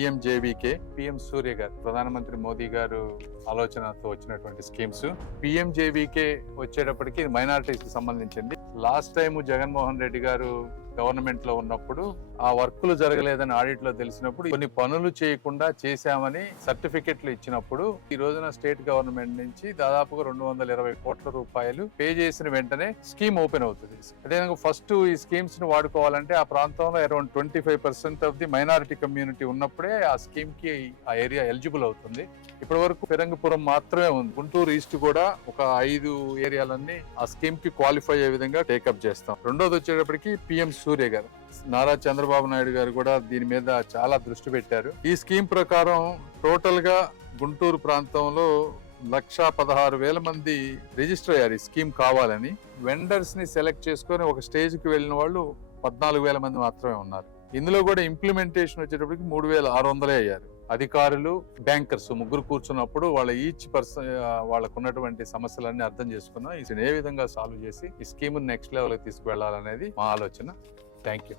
పిఎంజేవీకే, PM సూర్య గారు, ప్రధానమంత్రి మోదీ గారు ఆలోచనతో వచ్చినటువంటి స్కీమ్స్. పిఎంజేవీకే వచ్చేటప్పటికి మైనారిటీస్ కి సంబంధించింది. లాస్ట్ టైం జగన్మోహన్ రెడ్డి గారు గవర్నమెంట్ లో ఉన్నప్పుడు ఆ వర్కులు జరగలేదని ఆడిట్ లో తెలిసినప్పుడు కొన్ని పనులు చేయకుండా చేశామని సర్టిఫికెట్లు ఇచ్చినప్పుడు ఈ రోజున స్టేట్ గవర్నమెంట్ నుంచి దాదాపుగా 220 కోట్ల రూపాయలు పే చేసిన వెంటనే స్కీమ్ ఓపెన్ అవుతుంది. అదే ఫస్ట్ ఈ స్కీమ్స్ ను వాడుకోవాలంటే ఆ ప్రాంతంలో around 25% of the minority community ఉన్నప్పుడే ఆ స్కీమ్ కి ఆ ఏరియా ఎలిజిబుల్ అవుతుంది. ఇప్పటి వరకు ఫిరంగిపురం మాత్రమే ఉంది. గుంటూరు ఈస్ట్ కూడా ఒక 5 ఏరియాలన్నీ ఆ స్కీమ్ కి క్వాలిఫై అయ్యే విధంగా టేకప్ చేస్తాం. రెండోది వచ్చేటప్పటికి పిఎం సూర్య గారు, నారా చంద్రబాబు నాయుడు గారు కూడా దీని మీద చాలా దృష్టి పెట్టారు. ఈ స్కీమ్ ప్రకారం టోటల్ గా గుంటూరు ప్రాంతంలో 1,16,000 మంది రిజిస్టర్ అయ్యారు ఈ స్కీమ్ కావాలని. వెండర్స్ ని సెలెక్ట్ చేసుకొని ఒక స్టేజ్ కి వెళ్ళిన వాళ్ళు 14,000 మంది మాత్రమే ఉన్నారు. ఇందులో కూడా ఇంప్లిమెంటేషన్ వచ్చేటప్పటికి 3,600 అయ్యారు. అధికారులు, బ్యాంకర్స్ ముగ్గురు కూర్చున్నప్పుడు వాళ్ళ ఈచ్ పర్సన్ వాళ్ళకు ఉన్నటువంటి సమస్యలన్నీ అర్థం చేసుకున్నాం. ఇది ఏ విధంగా సాల్వ్ చేసి ఈ స్కీమ్ నెక్స్ట్ లెవెల్ కి తీసుకువెళ్లాలనేది మా ఆలోచన. Thank you.